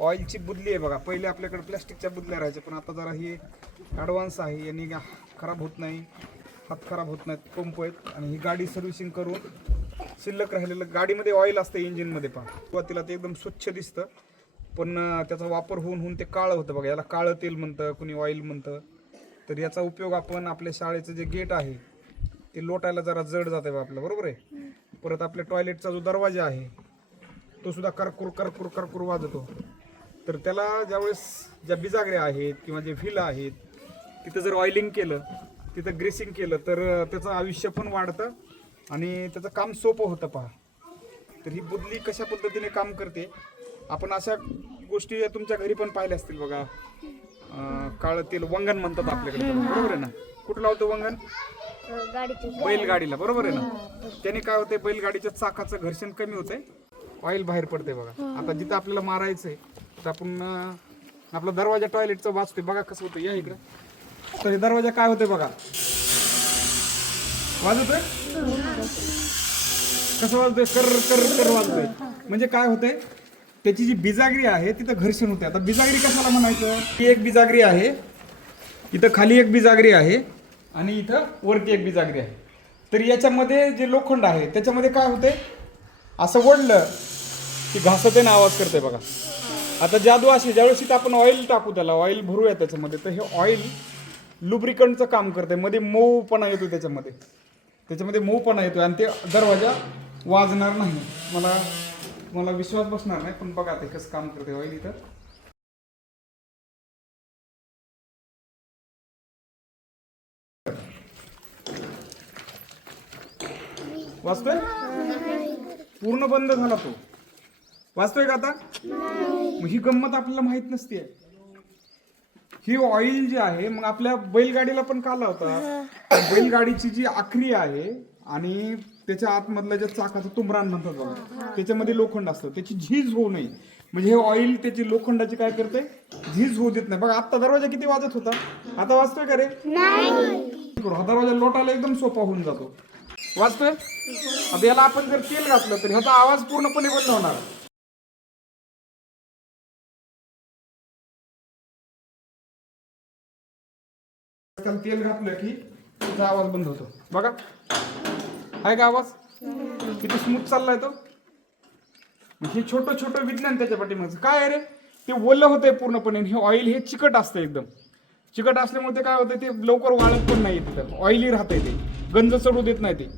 ऑइलची बुदली आहे बघा. पहिले आपल्याकडे प्लास्टिकच्या बुदल्या राहायच्या, पण आता जरा ही ॲडव्हान्स आहे. यांनी खराब होत नाही, हात खराब होत नाहीत, पंप आहेत. आणि ही गाडी सर्व्हिसिंग करून शिल्लक राहिलेलं गाडीमध्ये ऑइल असतं इंजिनमध्ये पहा. सुरुवातीला ते एकदम स्वच्छ दिसतं, पण त्याचा वापर होऊन होऊन ते काळं होतं बघा. याला काळं तेल म्हणतं, कुणी ऑइल म्हणतं. तर याचा उपयोग आपण आपल्या शाळेचं जे गेट आहे ते लोटायला जरा जड जातं बघा आपलं, बरोबर आहे. परत आपल्या टॉयलेटचा जो दरवाजा आहे तो सुद्धा करकुर करकुर करकुर वाजतो. तर त्याला ज्यावेळेस ज्या बिजागऱ्या आहेत किंवा जे व्हील आहेत तिथं जर ऑइलिंग केलं, तिथं ग्रेसिंग केलं, तर त्याचं आयुष्य पण वाढतं आणि त्याचं काम सोपं होतं पहा. तर ही बुदली कशा पद्धतीने काम करते, आपण अशा गोष्टी तुमच्या घरी पण पाहिल्या असतील बघा. काळं तेल वंगण म्हणतात आपल्याकडे, बरोबर आहे ना. कुठं लावतो वंगण? बैलगाडीला, बरोबर आहे ना. त्याने काय होते, बैलगाडीच्या चाकाचं घर्षण कमी होतंय, ऑइल बाहेर पडते बघा. आता जिथं आपल्याला मारायचंय तर आपण आपला दरवाजा टॉयलेटचा वाचतोय बघा कसं होतं. या इकडं. तर हे दरवाजा काय होते बघा, वाजतोय कसं वाजतोय, कर कर कर वाजतोय. म्हणजे काय होतंय, त्याची जी बिजागरी आहे तिथं घर्षण होते. आता बिजागरी कशाला म्हणायचं, ही एक बिजागरी आहे, इथं खाली एक बिजागरी आहे आणि इथं वरती एक बिजागरी आहे. तर याच्यामध्ये जे लोखंड आहे त्याच्यामध्ये काय होते, असं ओढलं की घासते ना आवाज करते बघा. आता जादू अशी, ज्यावेळेस इथं आपण ऑइल टाकू, त्याला ऑइल भरूया त्याच्यामध्ये, तर हे ऑइल लुब्रिकंटचं काम करते. मध्ये मऊपणा येतो त्याच्यामध्ये मऊपणा येतो आणि ते दरवाजा वाजणार नाही. मला विश्वास बसणार नाही, पण बघा ते कसं काम करते ऑइल. इथं वाजतोय, पूर्ण बंद झाला तो. वाजतोय का आता? मग ही गंमत आपल्याला माहित नसते. ही ऑइल जी आहे, मग आपल्या बैलगाडीला पण का लावतात, बैलगाडीची जी आखरी आहे आणि त्याच्या आतमधल्या ज्या चाकाचं तुंबरान म्हणतात बघा, त्याच्यामध्ये लोखंड असतं, त्याची झीज होऊ नये. म्हणजे हे ऑइल त्याची लोखंडाची काय करते, झीज होऊ देत नाही बघा. आता दरवाजा किती वाजत होता, आता वाजतोय का रे? हा दरवाजा लोटायला एकदम सोपा होऊन जातो. वाजतोय. आता याला आपण जर तेल घातलं तर ह्याचा आवाज पूर्णपणे बंद होणार. तेल घातलं की त्याचा आवाज बंद होतो बघा. आहे का आवाज? किती स्मूथ चाललाय तो. हे छोटं छोटं विज्ञान त्याच्या पाठीमागचं काय आहे रे, ते ओलं होतंय पूर्णपणे. हे ऑइल हे चिकट असतं, एकदम चिकट असल्यामुळे ते काय होतं, ते लवकर वाळत पण नाही. तिथं ऑइली राहतंय, ते गंज चढू देत नाही ते.